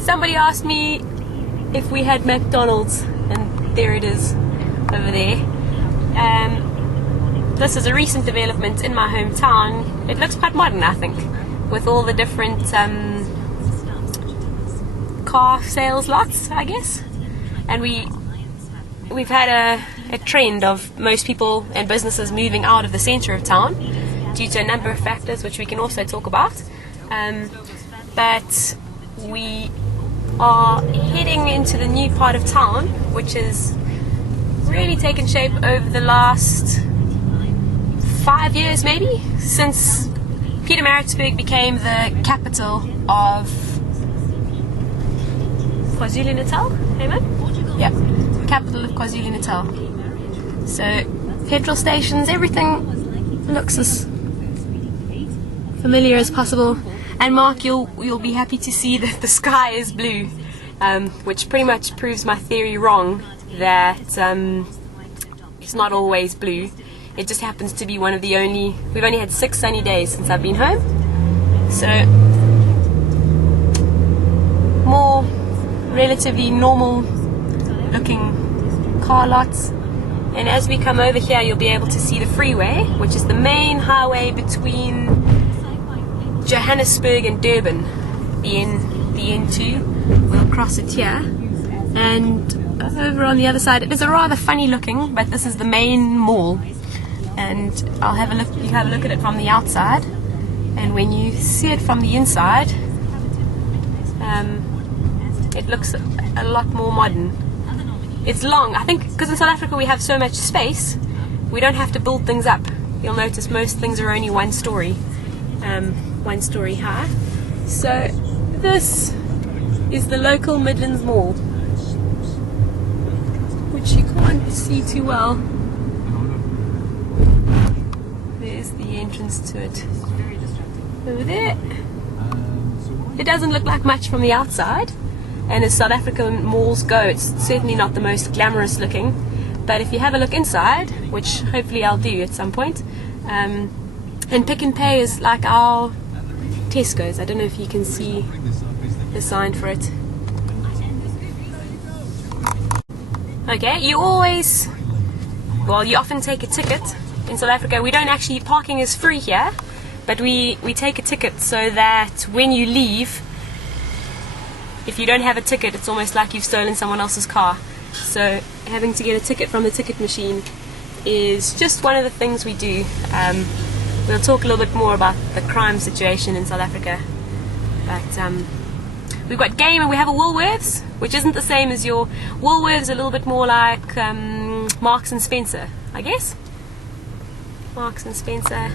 Somebody asked me if we had McDonald's, and there it is over there. This is a recent development in my hometown. It looks quite modern, I think, with all the different car sales lots, I guess. And we've had a trend of most people and businesses moving out of the centre of town due to a number of factors, which we can also talk about. But we are heading into the new part of town, which has really taken shape over the last 5 years, maybe, since Pietermaritzburg became the capital of KwaZulu-Natal. Hey man? Yeah, capital of KwaZulu-Natal. So petrol stations, everything looks as familiar as possible. And Mark, you'll be happy to see that the sky is blue, which pretty much proves my theory wrong that it's not always blue. It just happens to be one of the we've only had 6 sunny days since I've been home. So more relatively normal looking car lots. And as we come over here, you'll be able to see the freeway, which is the main highway between Johannesburg and Durban. The N2, we'll cross it here. And over on the other side, it is a rather funny looking, but this is the main mall. And I'll have a look. You have a look at it from the outside, and when you see it from the inside, it looks a lot more modern. It's long, I think, because in South Africa we have so much space, we don't have to build things up. You'll notice most things are only one story high. So this is the local Midlands Mall, which you can't see too well. There's the entrance to it over there. It doesn't look like much from the outside, and as South African malls go, it's certainly not the most glamorous looking, but if you have a look inside, which hopefully I'll do at some point, and Pick n Pay is like our Tesco's. I don't know if you can see the sign for it. Okay, you often take a ticket. In South Africa, we don't actually, parking is free here, but we take a ticket so that when you leave, if you don't have a ticket, it's almost like you've stolen someone else's car. So having to get a ticket from the ticket machine is just one of the things we do. We'll talk a little bit more about the crime situation in South Africa. But we've got game, and we have a Woolworths, which isn't the same as your Woolworths. A little bit more like Marks and Spencer, I guess. Marks and Spencer.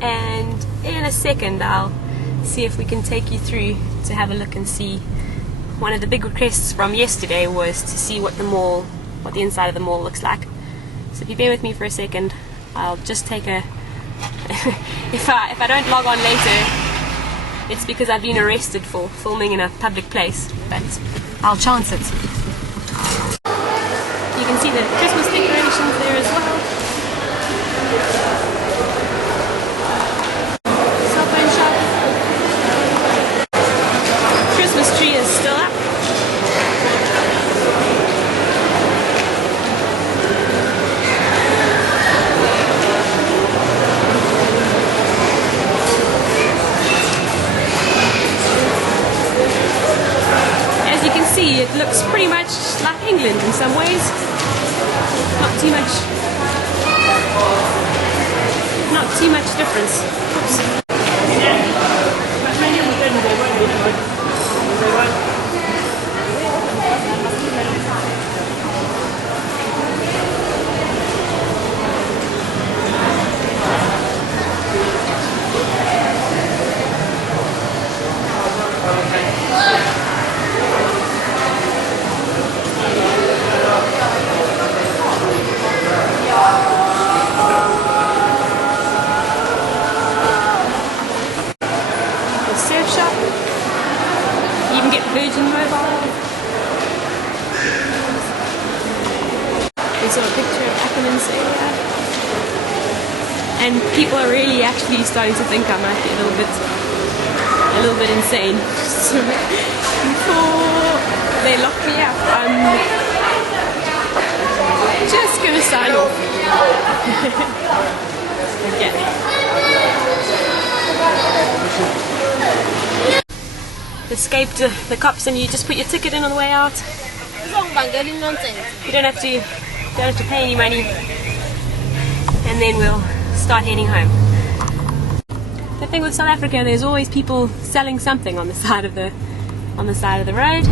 And in a second I'll see if we can take you through to have a look and see. One of the big requests from yesterday was to see what the inside of the mall looks like. So if you bear with me for a second, I'll just take a if I don't log on later, it's because I've been arrested for filming in a public place, but I'll chance it. You can see the Christmas decorations there as well. Cell phone shop. Christmas tree is still up. As you can see, it looks pretty much like England in some ways. Not too much difference. Oops. Surf shop. You can get Virgin Mobile. There's a picture of Ackerman's area. And people are really actually starting to think I might be a little bit insane. So before going to sign off. Okay. Escaped the cops, and you just put your ticket in on the way out. You don't have to pay any money, and then we'll start heading home. The thing with South Africa, there's always people selling something on the side of the road.